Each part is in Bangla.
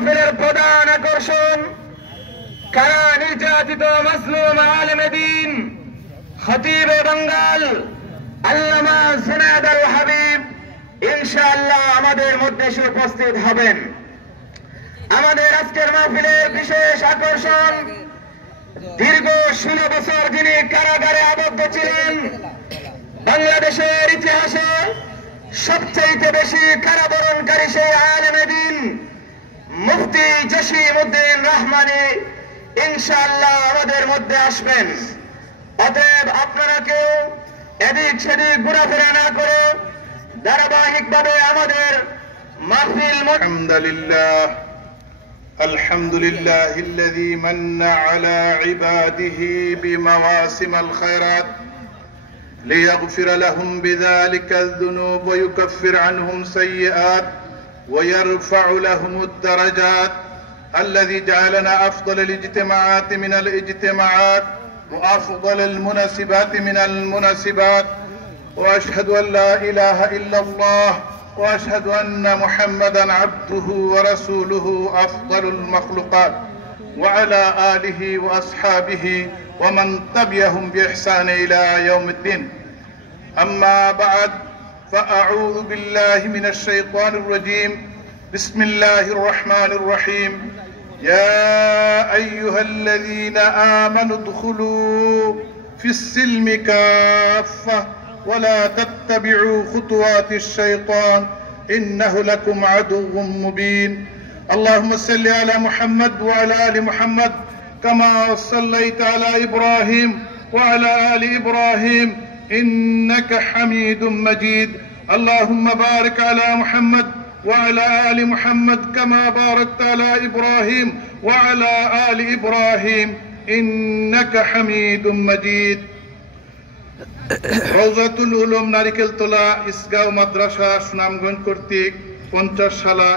মাহফিলের প্রধান আকর্ষণ কারা নির্যাতিত মাজলুম আলেমে দ্বীন খতিবে বাঙ্গাল আল্লামা জুনায়েদ আল হাবিব ইনশাআল্লাহ আমাদের মধ্যে এসে উপস্থিত হবেন। আমাদের আজকের মাহফিলের বিশেষ আকর্ষণ দীর্ঘ 16 বছর যিনি কারাগারে আবদ্ধ ছিলেন, বাংলাদেশের ইতিহাসে সবচেয়ে বেশি কারাবরণকারী সেই আলেমে দ্বীন মুফতি জসিমউদ্দিন রহমানী ইনশাআল্লাহ আমাদের মধ্যে আসবেন। অতএব আপনারা কেউ এদিক সেদিক ঘোরাফেরা না করে ধারাবাহিকভাবে আমাদের মাহফিল الحمد لله الذي من على عباده بمواسم الخيرات ليغفر لهم بذلك الذنوب ويكفر عنهم سيئات ويرفع لهم الدرجات الذي جعلنا أفضل الاجتماعات من الاجتماعات وأفضل المناسبات من المناسبات وأشهد أن لا إله إلا الله وأشهد أن محمدا عبده ورسوله أفضل المخلوقات وعلى آله وأصحابه ومن تبعهم بإحسان إلى يوم الدين. أما بعد فأعوذ بالله من الشيطان الرجيم. بسم الله الرحمن الرحيم. يا أيها الذين آمنوا ادخلوا في السلم كافة ولا تتبعوا خطوات الشيطان إنه لكم عدو مبين. اللهم صل على محمد وعلى آل محمد كما صليت على إبراهيم وعلى آل إبراهيم إنك حميد مجيد. اللهم بارك على محمد وعلى آل محمد كما باركت على إبراهيم وعلى آل إبراهيم إنك حميد مجيد. রওজাতুল উলুম নারিকেলতলা ইসগাঁও মাদ্রাসা সুনামগঞ্জ কর্তৃক 50 সালা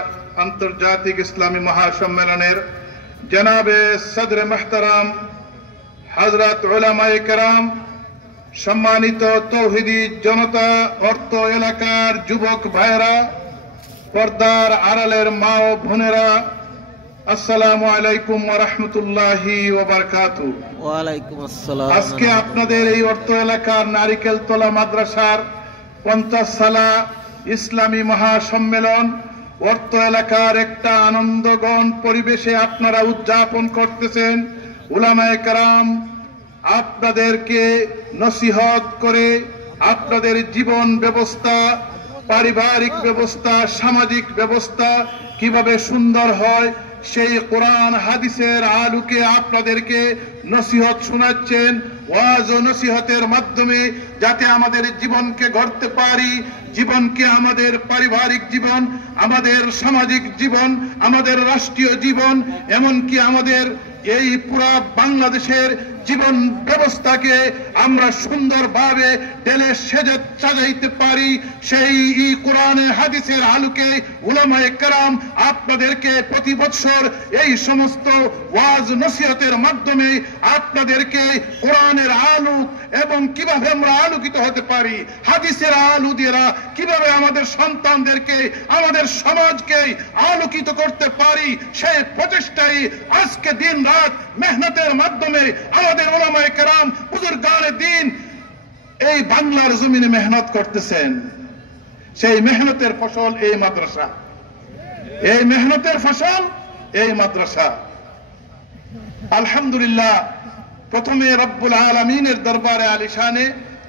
আন্তর্জাতিক ইসলামী মহাসম্মেলনের জনাবে সদরে মুহতারাম হযরত উলামায়ে কেরাম, সম্মানিত তৌহিদি জনতা, অর্থ এলাকার যুবক ভাইরা, পর্দার আড়ালের মা ও বোনেরা, আসসালামু আলাইকুম ওয়া রাহমাতুল্লাহি ওয়া বারাকাতুহু। ওয়া আলাইকুম আসসালাম। আজকে আপনাদের এই অর্থ এলাকার নারিকেলতলা মাদ্রাসার 50 সালা ইসলামী মহাসম্মেলন অর্থ এলাকার একটা আনন্দঘন পরিবেশে আপনারা উদযাপন করতেছেন। উলামায়ে কেরাম আপনাদেরকে নসিহত করে আপনাদের জীবন ব্যবস্থা, পারিবারিক ব্যবস্থা, সামাজিক ব্যবস্থা কিভাবে সুন্দর হয় সেই কোরআন হাদিসের আলোকে আপনাদেরকে নসিহত শোনাচ্ছেন। ওয়াজ ও নসিহতের মাধ্যমে যাতে আমাদের জীবনকে গড়তে পারি, জীবনকে, আমাদের পারিবারিক জীবন, আমাদের সামাজিক জীবন, আমাদের রাষ্ট্রীয় জীবন, এমনকি আমাদের এই পুরা বাংলাদেশের জীবন ব্যবস্থাকে আমরা সুন্দরভাবে ঢেলে সাজাইতে পারি, সেই কোরআনে হাদিসের আলোকে উলামায়ে কেরাম আপনাদেরকে প্রতি বছর এই সমস্ত ওয়াজ নসিহতের মাধ্যমে আপনাদেরকে কোরআনের আলো এবং কিভাবে আমরা আলোকিত হতে পারি, হাদিসের আলো দিয়ে কিভাবে আমাদের সন্তানদেরকে, আমাদের সমাজকে আলোকিত করতে পারি, সেই প্রচেষ্টাই আজকে দিন রাত মেহনতের মাধ্যমে আমাদের উলামায়ে কেরাম, বুজুর্গানে দ্বীন এই বাংলার জমিনে মেহনত করতেছেন। সেই মেহনতের ফসল এই মাদ্রাসা, এই মেহনতের ফসল এই মাদ্রাসা। আলহামদুলিল্লাহ, প্রথমে রব্বুল আলামিনের দরবারে আলিশানে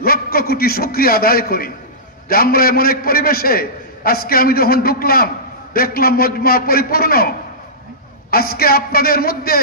লক্ষ কোটি শুকরিয়া আদায় করি যে আমরা এমন এক পরিবেশে আজকে আমি যখন ঢুকলাম দেখলাম মজমা পরিপূর্ণ। আজকে আপনাদের মধ্যে